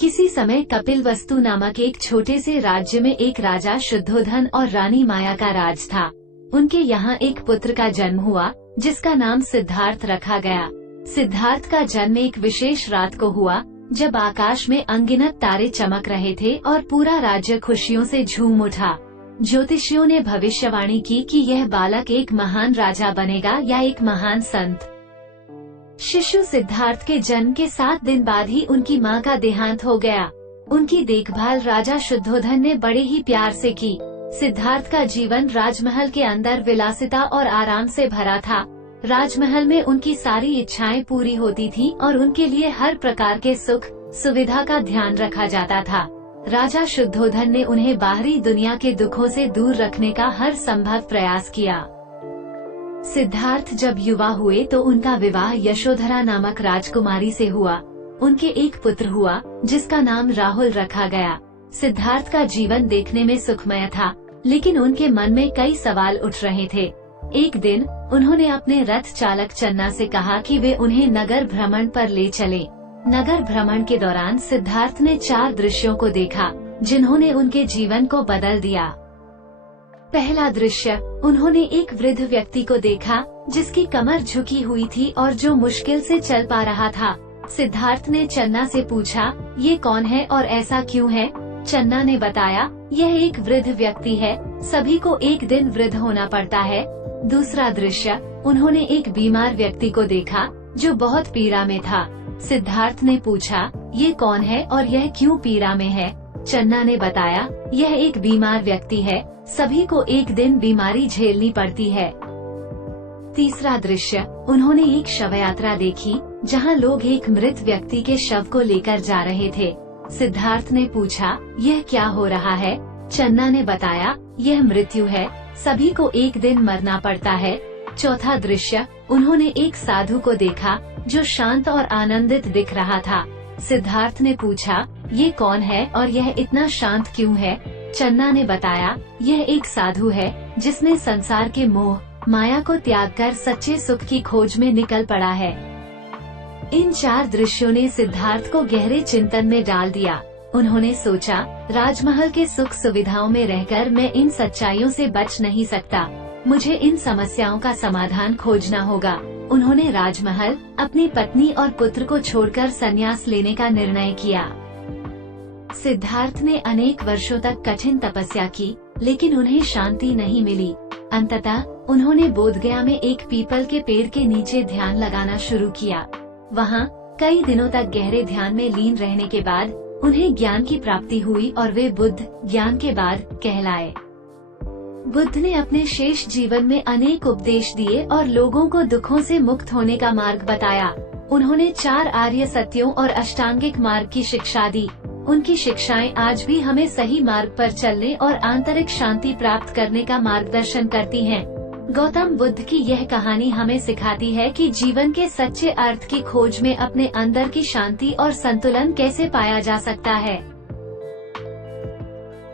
किसी समय कपिलवस्तु नामक एक छोटे से राज्य में एक राजा शुद्धोधन और रानी माया का राज था। उनके यहाँ एक पुत्र का जन्म हुआ जिसका नाम सिद्धार्थ रखा गया। सिद्धार्थ का जन्म एक विशेष रात को हुआ जब आकाश में अनगिनत तारे चमक रहे थे और पूरा राज्य खुशियों से झूम उठा। ज्योतिषियों ने भविष्यवाणी की कि यह बालक एक महान राजा बनेगा या एक महान संत। शिशु सिद्धार्थ के जन्म के 7 दिन बाद ही उनकी मां का देहांत हो गया। उनकी देखभाल राजा शुद्धोधन ने बड़े ही प्यार से की। सिद्धार्थ का जीवन राजमहल के अंदर विलासिता और आराम से भरा था। राजमहल में उनकी सारी इच्छाएं पूरी होती थीं और उनके लिए हर प्रकार के सुख सुविधा का ध्यान रखा जाता था। राजा शुद्धोधन ने उन्हें बाहरी दुनिया के दुखों से दूर रखने का हर संभव प्रयास किया। सिद्धार्थ जब युवा हुए तो उनका विवाह यशोधरा नामक राजकुमारी से हुआ। उनके एक पुत्र हुआ जिसका नाम राहुल रखा गया। सिद्धार्थ का जीवन देखने में सुखमय था, लेकिन उनके मन में कई सवाल उठ रहे थे। एक दिन उन्होंने अपने रथ चालक चन्ना से कहा कि वे उन्हें नगर भ्रमण पर ले चलें। नगर भ्रमण के दौरान सिद्धार्थ ने 4 दृश्यों को देखा जिन्होंने उनके जीवन को बदल दिया। पहला दृश्य, उन्होंने एक वृद्ध व्यक्ति को देखा जिसकी कमर झुकी हुई थी और जो मुश्किल से चल पा रहा था। सिद्धार्थ ने चन्ना से पूछा, ये कौन है और ऐसा क्यों है? चन्ना ने बताया, यह एक वृद्ध व्यक्ति है, सभी को एक दिन वृद्ध होना पड़ता है। दूसरा दृश्य, उन्होंने एक बीमार व्यक्ति को देखा जो बहुत पीड़ा में था। सिद्धार्थ ने पूछा, ये कौन है और यह क्यों पीड़ा में है? चन्ना ने बताया, यह एक बीमार व्यक्ति है, सभी को एक दिन बीमारी झेलनी पड़ती है। तीसरा दृश्य, उन्होंने एक शव यात्रा देखी जहां लोग एक मृत व्यक्ति के शव को लेकर जा रहे थे। सिद्धार्थ ने पूछा, यह क्या हो रहा है? चन्ना ने बताया, यह मृत्यु है, सभी को एक दिन मरना पड़ता है। चौथा दृश्य, उन्होंने एक साधु को देखा जो शांत और आनंदित दिख रहा था। सिद्धार्थ ने पूछा, ये कौन है और यह इतना शांत क्यों है? चन्ना ने बताया, यह एक साधु है जिसने संसार के मोह माया को त्याग कर सच्चे सुख की खोज में निकल पड़ा है। इन 4 दृश्यों ने सिद्धार्थ को गहरे चिंतन में डाल दिया। उन्होंने सोचा, राजमहल के सुख सुविधाओं में रहकर मैं इन सच्चाइयों से बच नहीं सकता, मुझे इन समस्याओं का समाधान खोजना होगा। उन्होंने राजमहल, अपनी पत्नी और पुत्र को छोड़कर संन्यास लेने का निर्णय किया। सिद्धार्थ ने अनेक वर्षों तक कठिन तपस्या की, लेकिन उन्हें शांति नहीं मिली। अंततः उन्होंने बोधगया में एक पीपल के पेड़ के नीचे ध्यान लगाना शुरू किया। वहाँ कई दिनों तक गहरे ध्यान में लीन रहने के बाद उन्हें ज्ञान की प्राप्ति हुई और वे बुद्ध ज्ञान के बाद कहलाए। बुद्ध ने अपने शेष जीवन में अनेक उपदेश दिए और लोगों को दुखों से मुक्त होने का मार्ग बताया। उन्होंने 4 आर्य सत्यों और अष्टांगिक मार्ग की शिक्षा दी। उनकी शिक्षाएं आज भी हमें सही मार्ग पर चलने और आंतरिक शांति प्राप्त करने का मार्गदर्शन करती हैं। गौतम बुद्ध की यह कहानी हमें सिखाती है कि जीवन के सच्चे अर्थ की खोज में अपने अंदर की शांति और संतुलन कैसे पाया जा सकता है।